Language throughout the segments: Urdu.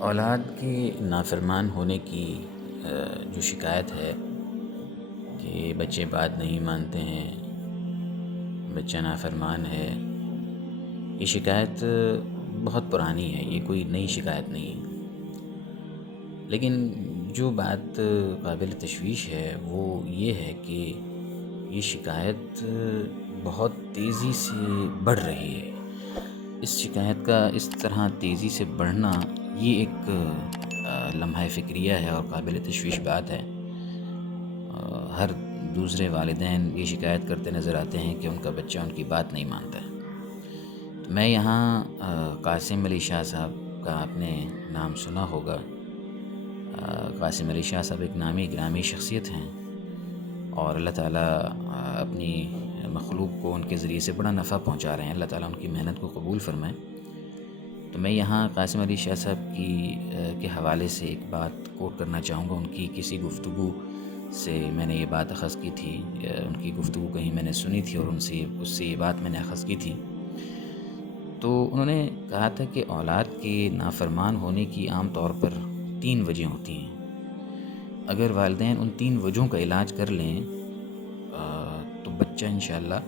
اولاد کے نافرمان ہونے کی جو شکایت ہے کہ بچے بات نہیں مانتے ہیں، بچہ نافرمان ہے، یہ شکایت بہت پرانی ہے، یہ کوئی نئی شکایت نہیں ہے۔ لیکن جو بات قابل تشویش ہے وہ یہ ہے کہ یہ شکایت بہت تیزی سے بڑھ رہی ہے۔ اس شکایت کا اس طرح تیزی سے بڑھنا یہ ایک لمحہ فکریہ ہے اور قابل تشویش بات ہے۔ ہر دوسرے والدین یہ شکایت کرتے نظر آتے ہیں کہ ان کا بچہ ان کی بات نہیں مانتا ہے۔ تو میں یہاں قاسم علی شاہ صاحب کا آپ نے نام سنا ہوگا۔ قاسم علی شاہ صاحب ایک نامی گرامی شخصیت ہیں اور اللہ تعالیٰ اپنی مخلوق کو ان کے ذریعے سے بڑا نفع پہنچا رہے ہیں۔ اللہ تعالیٰ ان کی محنت کو قبول فرمائے۔ تو میں یہاں قاسم علی شاہ صاحب کے حوالے سے ایک بات کوٹ کرنا چاہوں گا۔ ان کی کسی گفتگو سے میں نے یہ بات اخذ کی تھی، ان کی گفتگو کہیں میں نے سنی تھی اور اس سے یہ بات میں نے اخذ کی تھی۔ تو انہوں نے کہا تھا کہ اولاد کے نافرمان ہونے کی عام طور پر 3 وجہیں ہوتی ہیں۔ اگر والدین ان 3 وجہوں کا علاج کر لیں تو بچہ انشاءاللہ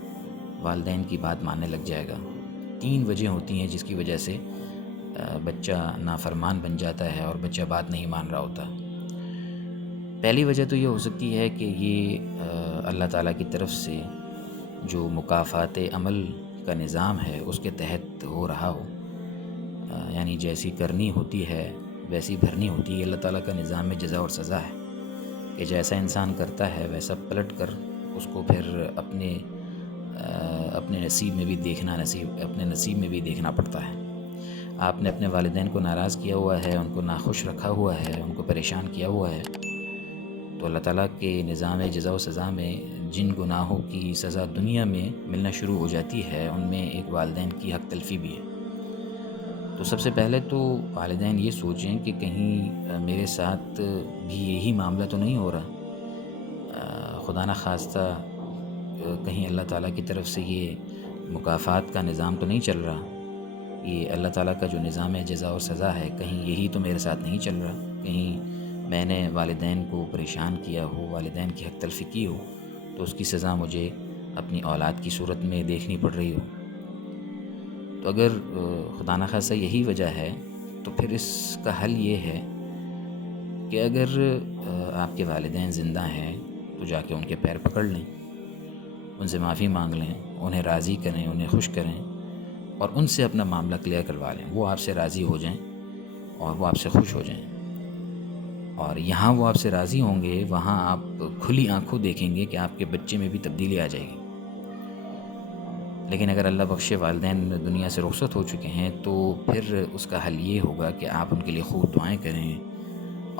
والدین کی بات ماننے لگ جائے گا۔ 3 وجہیں ہوتی ہیں جس کی وجہ سے بچہ نافرمان بن جاتا ہے اور بچہ بات نہیں مان رہا ہوتا۔ پہلی وجہ تو یہ ہو سکتی ہے کہ یہ اللہ تعالیٰ کی طرف سے جو مکافات عمل کا نظام ہے اس کے تحت ہو رہا ہو، یعنی جیسی کرنی ہوتی ہے ویسی بھرنی ہوتی ہے۔ اللہ تعالیٰ کا نظام میں جزا اور سزا ہے کہ جیسا انسان کرتا ہے ویسا پلٹ کر اس کو پھر اپنے نصیب میں بھی دیکھنا پڑتا ہے۔ آپ نے اپنے والدین کو ناراض کیا ہوا ہے، ان کو ناخوش رکھا ہوا ہے، ان کو پریشان کیا ہوا ہے، تو اللہ تعالیٰ کے نظام جزا و سزا میں جن گناہوں کی سزا دنیا میں ملنا شروع ہو جاتی ہے ان میں ایک والدین کی حق تلفی بھی ہے۔ تو سب سے پہلے تو والدین یہ سوچیں کہ کہیں میرے ساتھ بھی یہی معاملہ تو نہیں ہو رہا، خدا نخواستہ کہیں اللہ تعالیٰ کی طرف سے یہ مکافات کا نظام تو نہیں چل رہا، یہ اللہ تعالیٰ کا جو نظام جزا اور سزا ہے کہیں یہی تو میرے ساتھ نہیں چل رہا، کہیں میں نے والدین کو پریشان کیا ہو، والدین کی حق تلفی کی ہو تو اس کی سزا مجھے اپنی اولاد کی صورت میں دیکھنی پڑ رہی ہو۔ تو اگر خدا نخواستہ یہی وجہ ہے تو پھر اس کا حل یہ ہے کہ اگر آپ کے والدین زندہ ہیں تو جا کے ان کے پیر پکڑ لیں، ان سے معافی مانگ لیں، انہیں راضی کریں، انہیں خوش کریں اور ان سے اپنا معاملہ کلیئر کروا لیں۔ وہ آپ سے راضی ہو جائیں اور وہ آپ سے خوش ہو جائیں، اور یہاں وہ آپ سے راضی ہوں گے وہاں آپ کھلی آنکھوں دیکھیں گے کہ آپ کے بچے میں بھی تبدیلی آ جائے گی۔ لیکن اگر اللہ بخشے والدین دنیا سے رخصت ہو چکے ہیں تو پھر اس کا حل یہ ہوگا کہ آپ ان کے لیے خوب دعائیں کریں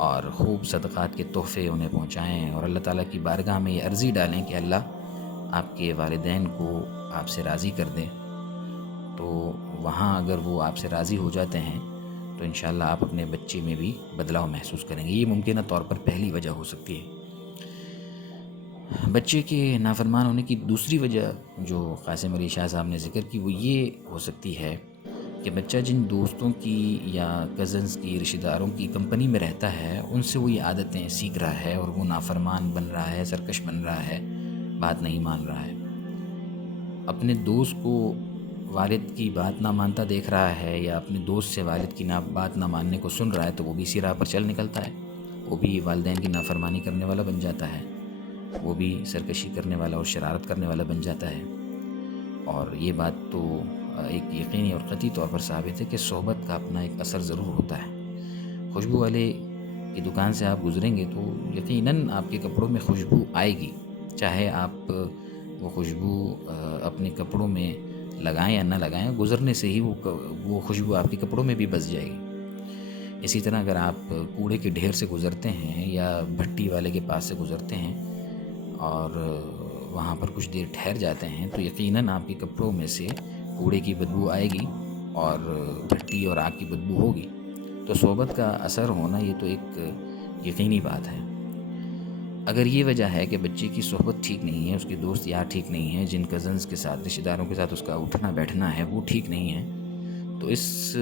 اور خوب صدقات کے تحفے انہیں پہنچائیں اور اللہ تعالیٰ کی بارگاہ میں یہ عرضی ڈالیں کہ اللہ آپ کے والدین کو آپ سے راضی کر دیں۔ تو وہاں اگر وہ آپ سے راضی ہو جاتے ہیں تو انشاءاللہ آپ اپنے بچے میں بھی بدلاؤ محسوس کریں گے۔ یہ ممکنہ طور پر پہلی وجہ ہو سکتی ہے۔ بچے کے نافرمان ہونے کی دوسری وجہ جو قاسم علی شاہ صاحب نے ذکر کی وہ یہ ہو سکتی ہے کہ بچہ جن دوستوں کی یا کزنز کی، رشتہ داروں کی کمپنی میں رہتا ہے ان سے وہ یہ عادتیں سیکھ رہا ہے اور وہ نافرمان بن رہا ہے، سرکش بن رہا ہے، بات نہیں مان رہا ہے۔ اپنے دوست کو والد کی بات نہ مانتا دیکھ رہا ہے یا اپنے دوست سے والد کی بات نہ ماننے کو سن رہا ہے تو وہ بھی اسی راہ پر چل نکلتا ہے، وہ بھی والدین کی نافرمانی کرنے والا بن جاتا ہے، وہ بھی سرکشی کرنے والا اور شرارت کرنے والا بن جاتا ہے۔ اور یہ بات تو ایک یقینی اور قطعی طور پر ثابت ہے کہ صحبت کا اپنا ایک اثر ضرور ہوتا ہے۔ خوشبو والے کی دکان سے آپ گزریں گے تو یقیناً آپ کے کپڑوں میں خوشبو آئے گی، چاہے آپ وہ خوشبو اپنے کپڑوں میں لگائیں یا نہ لگائیں، گزرنے سے ہی وہ خوشبو آپ کے کپڑوں میں بھی بس جائے گی۔ اسی طرح اگر آپ کوڑے کے ڈھیر سے گزرتے ہیں یا بھٹی والے کے پاس سے گزرتے ہیں اور وہاں پر کچھ دیر ٹھہر جاتے ہیں تو یقیناً آپ کے کپڑوں میں سے کوڑے کی بدبو آئے گی اور بھٹی اور آگ کی بدبو ہوگی۔ تو صحبت کا اثر ہونا یہ تو ایک یقینی بات ہے۔ اگر یہ وجہ ہے کہ بچے کی صحبت ٹھیک نہیں ہے، اس کے دوست یار ٹھیک نہیں ہیں، جن کزنز کے ساتھ، رشتہ داروں کے ساتھ اس کا اٹھنا بیٹھنا ہے وہ ٹھیک نہیں ہے، تو اس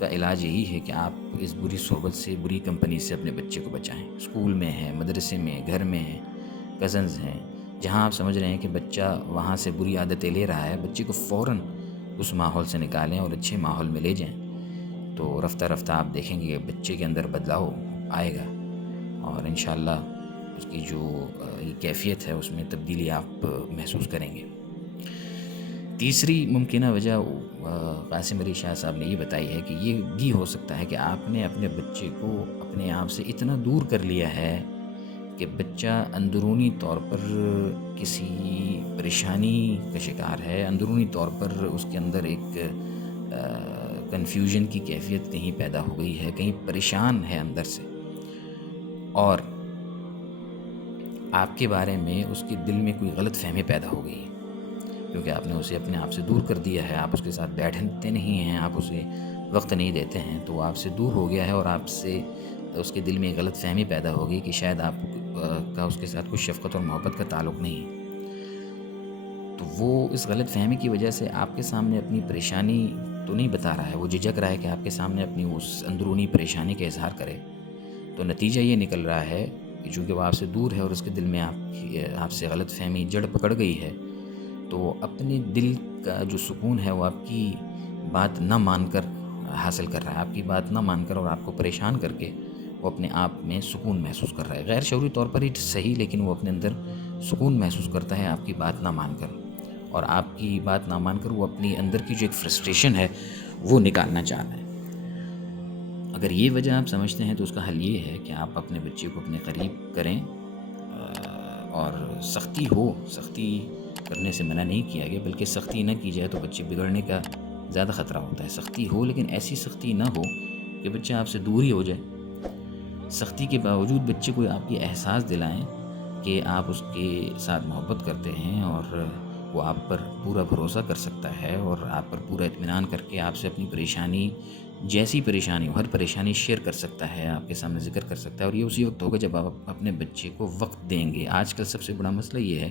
کا علاج یہی ہے کہ آپ اس بری صحبت سے، بری کمپنی سے اپنے بچے کو بچائیں. اسکول میں ہے، مدرسے میں، گھر میں ہے، کزنز ہیں، جہاں آپ سمجھ رہے ہیں کہ بچہ وہاں سے بری عادتیں لے رہا ہے، بچے کو فوراً اس ماحول سے نکالیں اور اچھے ماحول میں لے جائیں. تو رفتہ رفتہ آپ دیکھیں گے کہ بچے کے اندر بدلاؤ آئے گا، اور انشاءاللہ اس کی جو یہ کیفیت ہے اس میں تبدیلی آپ محسوس کریں گے. تیسری ممکنہ وجہ قاسم علی شاہ صاحب نے یہ بتائی ہے کہ یہ بھی ہو سکتا ہے کہ آپ نے اپنے بچے کو اپنے آپ سے اتنا دور کر لیا ہے کہ بچہ اندرونی طور پر کسی پریشانی کا شکار ہے، اندرونی طور پر اس کے اندر ایک کنفیوژن کی کیفیت کہیں پیدا ہو گئی ہے، کہیں پریشان ہے اندر سے، اور آپ کے بارے میں اس کے دل میں کوئی غلط فہمی پیدا ہو گئی ہے کیونکہ آپ نے اسے اپنے آپ سے دور کر دیا ہے. آپ اس کے ساتھ بیٹھتے نہیں ہیں، آپ اسے وقت نہیں دیتے ہیں، تو وہ آپ سے دور ہو گیا ہے، اور آپ سے اس کے دل میں ایک غلط فہمی پیدا ہو گئی کہ شاید آپ کا اس کے ساتھ کچھ شفقت اور محبت کا تعلق نہیں ہے. تو وہ اس غلط فہمی کی وجہ سے آپ کے سامنے اپنی پریشانی تو نہیں بتا رہا ہے، وہ جھجک رہا ہے کہ آپ کے سامنے اپنی اس اندرونی پریشانی کا اظہار کرے. تو نتیجہ یہ نکل رہا ہے کہ چونکہ وہ آپ سے دور ہے اور اس کے دل میں آپ سے غلط فہمی جڑ پکڑ گئی ہے، تو اپنے دل کا جو سکون ہے وہ آپ کی بات نہ مان کر حاصل کر رہا ہے، آپ کی بات نہ مان کر اور آپ کو پریشان کر کے وہ اپنے آپ میں سکون محسوس کر رہا ہے. غیر شعوری طور پر ہی صحیح، لیکن وہ اپنے اندر سکون محسوس کرتا ہے آپ کی بات نہ مان کر، اور آپ کی بات نہ مان کر وہ اپنی اندر کی جو ایک فرسٹریشن ہے وہ نکالنا چاہتا ہے. اگر یہ وجہ آپ سمجھتے ہیں تو اس کا حل یہ ہے کہ آپ اپنے بچے کو اپنے قریب کریں، اور سختی کرنے سے منع نہیں کیا گیا، بلکہ سختی نہ کی جائے تو بچے بگڑنے کا زیادہ خطرہ ہوتا ہے. سختی ہو، لیکن ایسی سختی نہ ہو کہ بچہ آپ سے دور ہی ہو جائے. سختی کے باوجود بچے کو آپ یہ احساس دلائیں کہ آپ اس کے ساتھ محبت کرتے ہیں، اور وہ آپ پر پورا بھروسہ کر سکتا ہے، اور آپ پر پورا اطمینان کر کے آپ سے اپنی پریشانی، جیسی پریشانی ہو، ہر پریشانی شیئر کر سکتا ہے، آپ کے سامنے ذکر کر سکتا ہے. اور یہ اسی وقت ہوگا جب آپ اپنے بچے کو وقت دیں گے. آج کل سب سے بڑا مسئلہ یہ ہے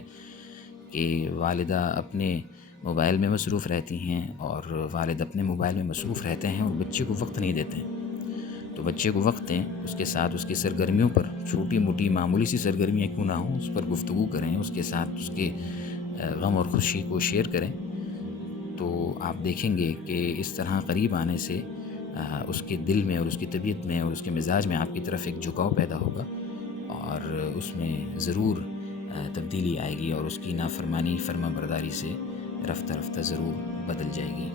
کہ والدہ اپنے موبائل میں مصروف رہتی ہیں، اور والد اپنے موبائل میں مصروف رہتے ہیں، اور بچے کو وقت نہیں دیتے ہیں. تو بچے کو وقت دیں، اس کے ساتھ اس کی سرگرمیوں پر، چھوٹی موٹی معمولی سی سرگرمیاں کیوں نہ ہوں، اس پر گفتگو کریں، اس کے ساتھ اس کے غم اور خوشی کو شیئر کریں. تو آپ دیکھیں گے کہ اس طرح قریب آنے سے اس کے دل میں اور اس کی طبیعت میں اور اس کے مزاج میں آپ کی طرف ایک جھکاؤ پیدا ہوگا، اور اس میں ضرور تبدیلی آئے گی، اور اس کی نافرمانی فرما برداری سے رفتہ رفتہ ضرور بدل جائے گی.